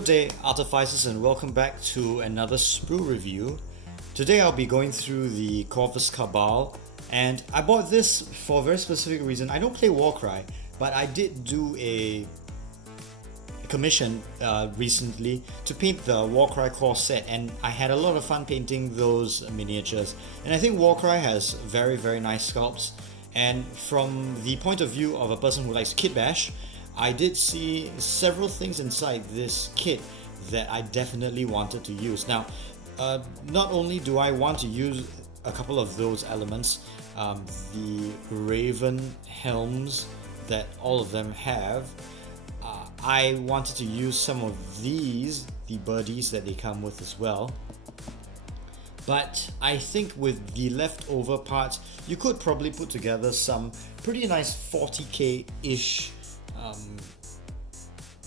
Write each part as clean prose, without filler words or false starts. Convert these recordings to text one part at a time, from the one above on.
Good day, artificers, and welcome back to another Sprue review. Today I'll be going through the Corvus Cabal, and I bought this for a very specific reason. I don't play Warcry, but I did do a commission recently to paint the Warcry core set, and I had a lot of fun painting those miniatures. And I think Warcry has very nice sculpts, and from the point of view of a person who likes kit bash, I did see several things inside this kit that I definitely wanted to use. Now, not only do I want to use a couple of those elements, the Raven helms that all of them have, I wanted to use some of these, the birdies that they come with as well. But I think with the leftover parts, you could probably put together some pretty nice 40k-ish,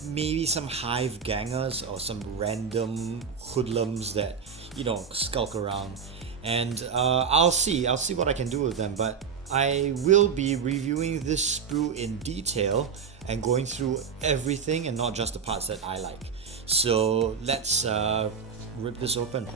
maybe some hive gangers or some random hoodlums that, you know, skulk around. And I'll see what I can do with them, but I will be reviewing this sprue in detail and going through everything and not just the parts that I like. So let's rip this open.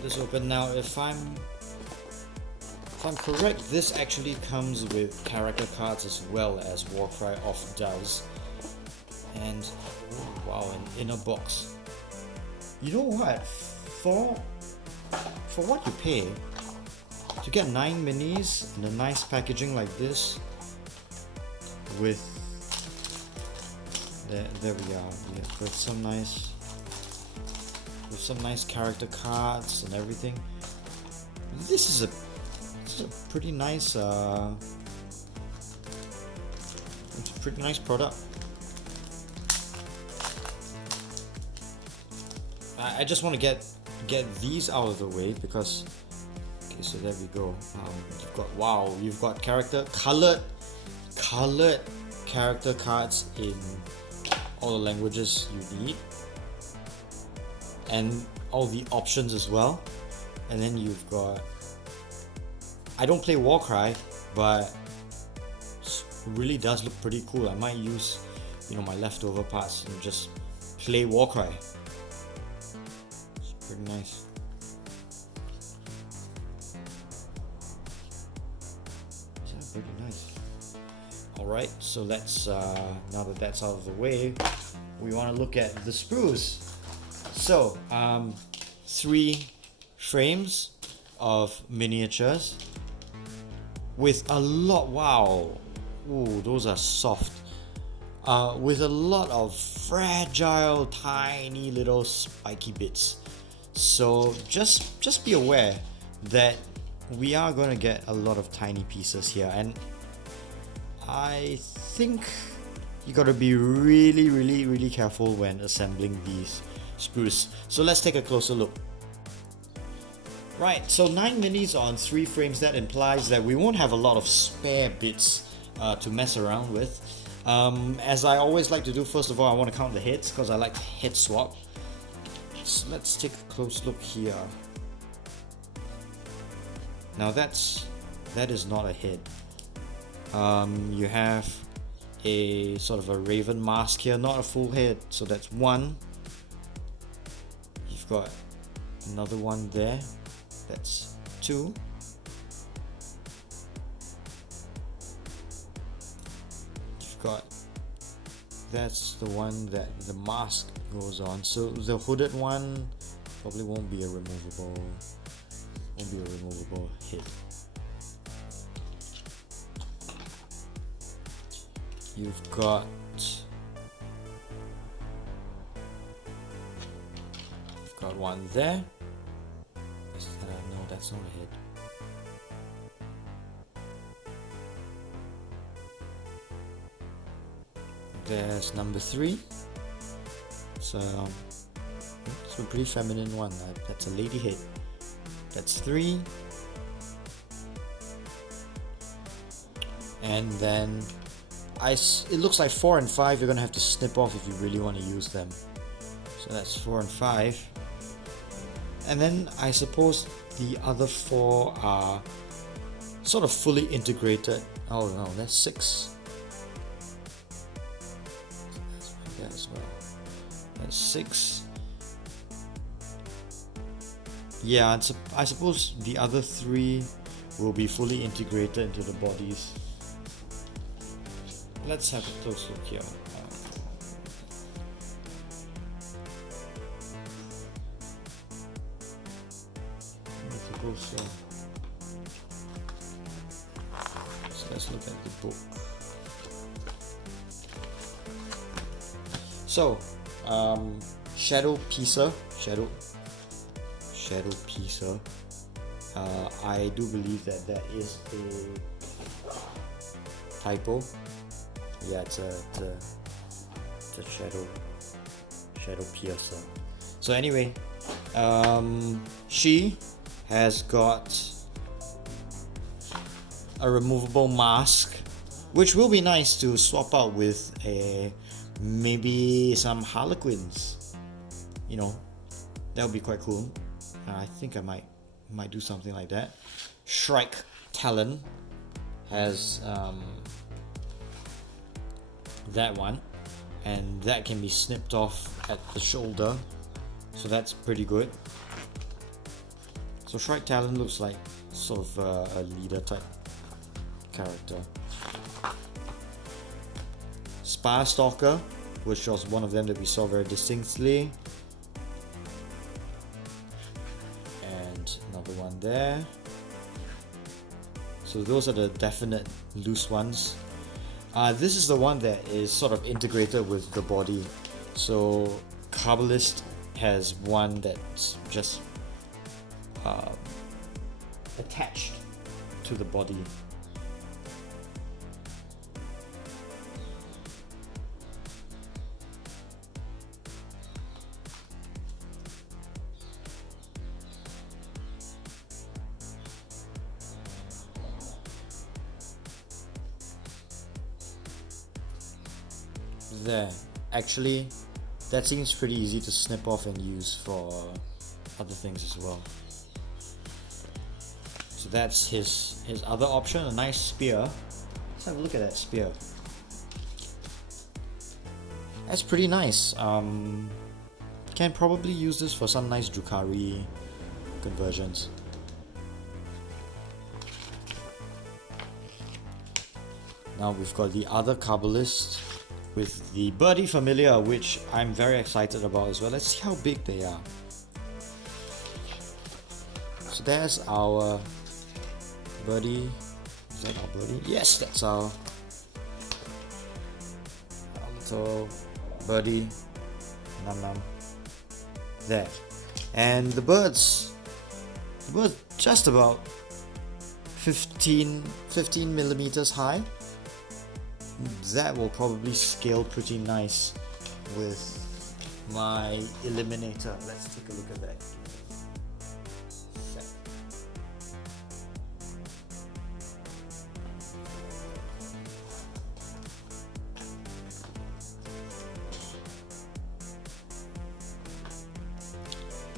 This open now. If I'm correct, this actually comes with character cards as well as Warcry off does. And oh, wow, an inner box. You know what? For what you pay to get 9 minis in a nice packaging like this, with there we are, with some nice character cards and everything. This is a pretty nice it's a pretty nice product. I just want to get these out of the way because, okay, so there we go. You've got colored character cards in all the languages you need, and all the options as well. And then you've got, I don't play Warcry, but it really does look pretty cool. I might use, you know, my leftover parts and just play Warcry. It's pretty nice. It's pretty nice. Alright, so let's now that that's out of the way, we want to look at the sprues. So, 3 frames of miniatures with a lot, wow, ooh, those are soft, with a lot of fragile, tiny little spiky bits. So just be aware that we are going to get a lot of tiny pieces here, and I think you got to be really careful when assembling these sprues. So let's take a closer look. Right, so 9 minis on 3 frames, that implies that we won't have a lot of spare bits to mess around with. As I always like to do, first of all, I want to count the heads because I like to head swap. So let's take a close look here. Now that is not a head. You have a sort of a raven mask here, not a full head, so that's 1. You've got another one there, that's 2. You've got, that's the one that the mask goes on, so the hooded one probably won't be a removable head. You've got one there. No, that's not a head. There's number 3. So it's a pretty feminine one. That's a lady head. That's 3. and then it looks like 4 and 5 you're gonna have to snip off if you really want to use them. So that's 4 and 5, and then I suppose the other 4 are sort of fully integrated. Oh no, that's 6. That's like that as well. That's 6. Yeah, I suppose the other 3 will be fully integrated into the bodies. Let's have a close look here. Let's go slow. So let's look at the book. So, Shadow Piecer. I do believe that is a typo. Yeah, it's a shadow piercer. So anyway, she has got a removable mask, which will be nice to swap out with maybe some Harlequins. You know, that would be quite cool. I think I might do something like that. Shrike Talon has that one, and that can be snipped off at the shoulder, so that's pretty good. So Shrike Talon looks like sort of a leader type character. Spire Stalker, which was one of them that we saw very distinctly, and another one there. So those are the definite loose ones. This is the one that is sort of integrated with the body. So Cabalist has one that's just attached to the body. There. Actually, that seems pretty easy to snip off and use for other things as well. So that's his other option, a nice spear. Let's have a look at that spear. That's pretty nice. Can probably use this for some nice Drukhari conversions. Now we've got the other Cabalist with the Birdie Familiar, which I'm very excited about as well. Let's see how big they are. So there's our Birdie. Is that our Birdie? Yes, that's our little Birdie. Num num. There. And the bird's just about 15 millimeters high. That will probably scale pretty nice with my Eliminator. Let's take a look at that.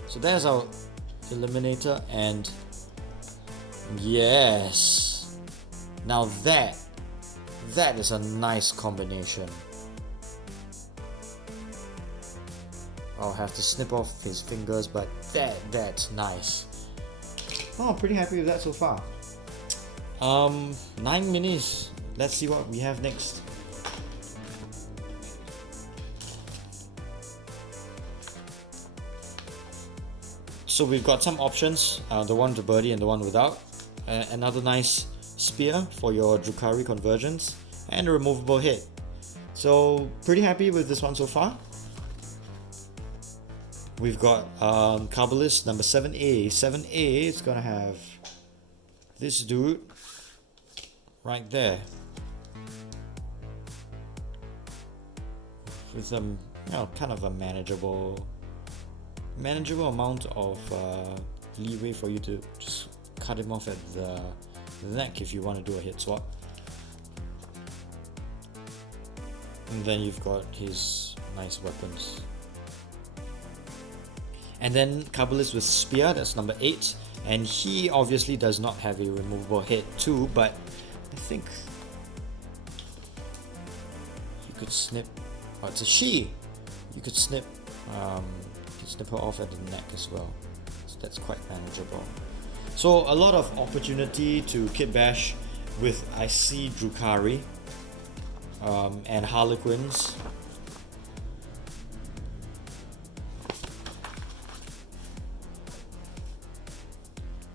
So there's our Eliminator, and yes, now that is a nice combination. I'll have to snip off his fingers, but that's nice. Oh, pretty happy with that so far. 9 minis. Let's see what we have next. So we've got some options, the one with Birdie and the one without. Another nice spear for your Drukhari conversions, and a removable head. So pretty happy with this one so far. We've got Cabalist number 7A. 7A is gonna have this dude right there with some, kind of a manageable amount of leeway for you to just cut him off at the neck if you want to do a hit swap. And then you've got his nice weapons. And then Cabalist with Spear, that's number 8. And he obviously does not have a removable head too, but I think you could snip. Oh, it's a she! You could snip her off at the neck as well. So that's quite manageable. So a lot of opportunity to kit bash with, I see, Drukhari and Harlequins.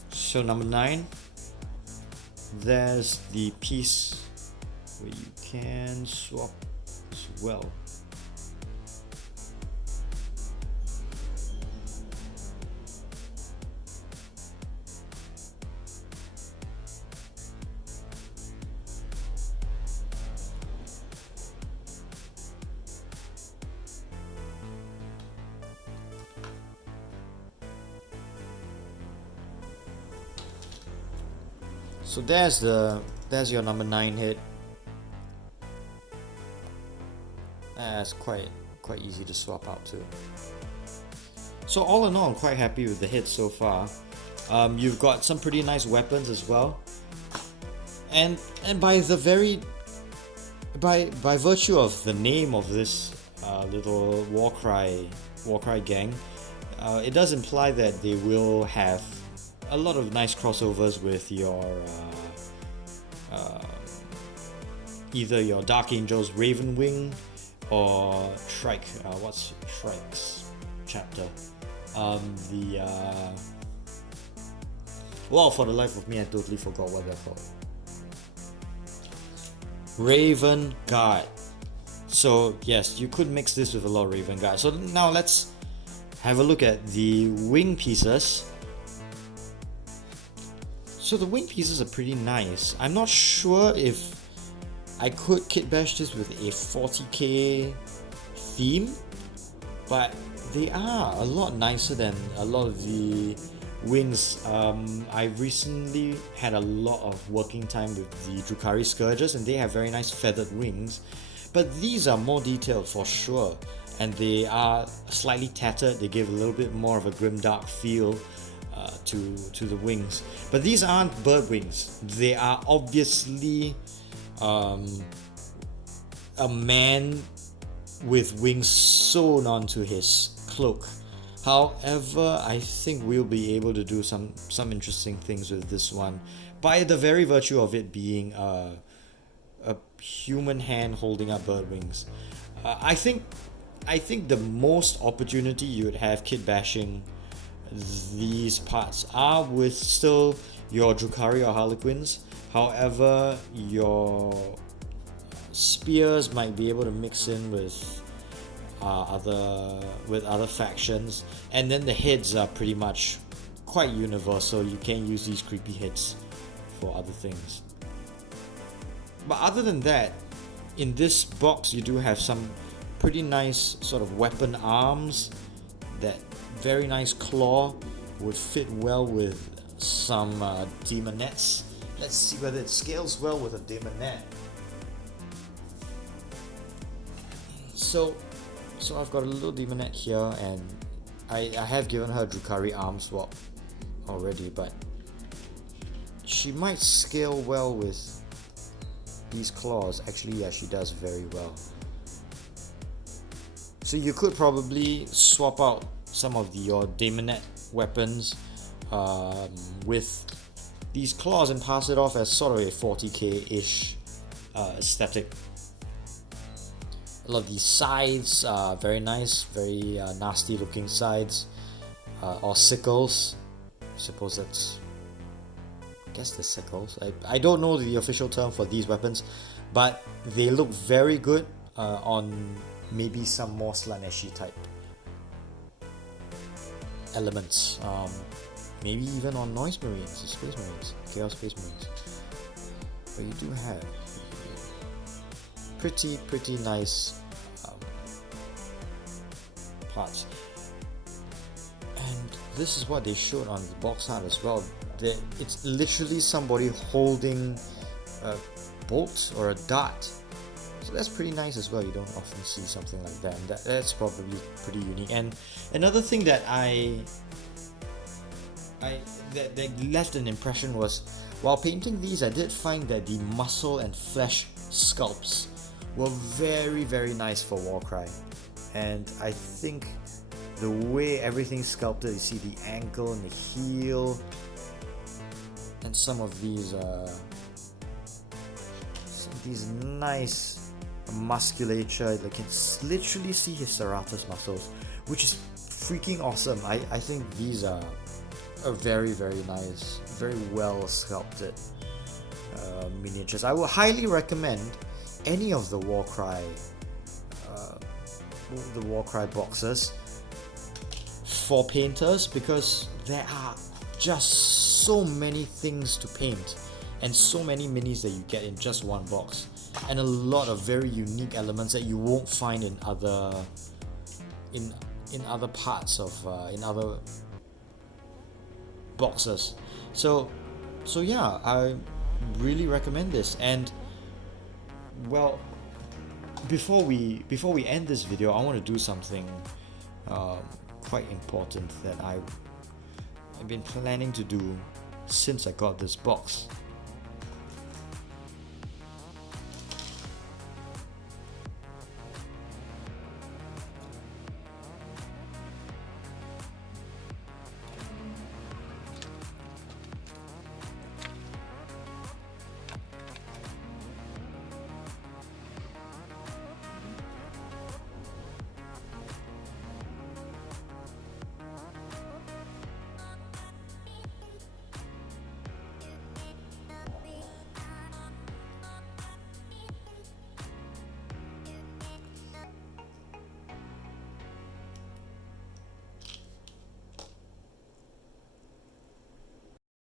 So number 9, there's the piece where you can swap as well. So there's your number 9 hit. That's quite easy to swap out too. So all in all, I'm quite happy with the hits so far. You've got some pretty nice weapons as well, and by virtue of the name of this little Warcry gang, it does imply that they will have a lot of nice crossovers with your either your Dark Angels Ravenwing or Shrike. What's Shrike's chapter? Well, for the life of me, I totally forgot what they're called. Raven Guard. So yes, you could mix this with a lot of Raven Guard. So now let's have a look at the wing pieces. So the wing pieces are pretty nice. I'm not sure if I could kit bash this with a 40k theme, but they are a lot nicer than a lot of the wings. I recently had a lot of working time with the Drukhari Scourges, and they have very nice feathered wings, but these are more detailed for sure, and they are slightly tattered. They give a little bit more of a grimdark feel to the wings, but these aren't bird wings. They are obviously a man with wings sewn onto his cloak. However, I think we'll be able to do some interesting things with this one by the very virtue of it being a human hand holding up bird wings. I think the most opportunity you would have kit bashing these parts are with still your Drukhari or Harlequins. However, your spears might be able to mix in with other factions, and then the heads are pretty much quite universal. You can use these creepy heads for other things. But other than that, in this box you do have some pretty nice sort of weapon arms. That very nice claw would fit well with some demonettes. Let's see whether it scales well with a demonette. So I've got a little demonette here, and I have given her Drukhari arm swap already, but she might scale well with these claws. Actually, yeah, she does very well. So you could probably swap out some of your Daemonette weapons with these claws and pass it off as sort of a 40k-ish aesthetic. A lot of these scythes are very nice, very nasty looking scythes, or sickles. I suppose that's... I guess they're sickles. I don't know the official term for these weapons, but they look very good on maybe some more Slaneshi type elements, maybe even on Noise Marines, Space Marines, Chaos Space Marines. But you do have pretty nice parts, and this is what they showed on the box art as well. It's literally somebody holding a bolt or a dart. So that's pretty nice as well. You don't often see something like that. And that's probably pretty unique. And another thing that that left an impression was, while painting these, I did find that the muscle and flesh sculpts were very nice for Warcry. And I think the way everything's sculpted, you see the ankle and the heel, and some of these nice musculature. You can literally see his serratus muscles, which is freaking awesome. I think these are very nice, very well sculpted miniatures. I would highly recommend any of the Warcry boxes for painters, because there are just so many things to paint and so many minis that you get in just one box, and a lot of very unique elements that you won't find in other parts of in other boxes. So yeah, I really recommend this. And well, before we end this video, I want to do something quite important that I've been planning to do since I got this box.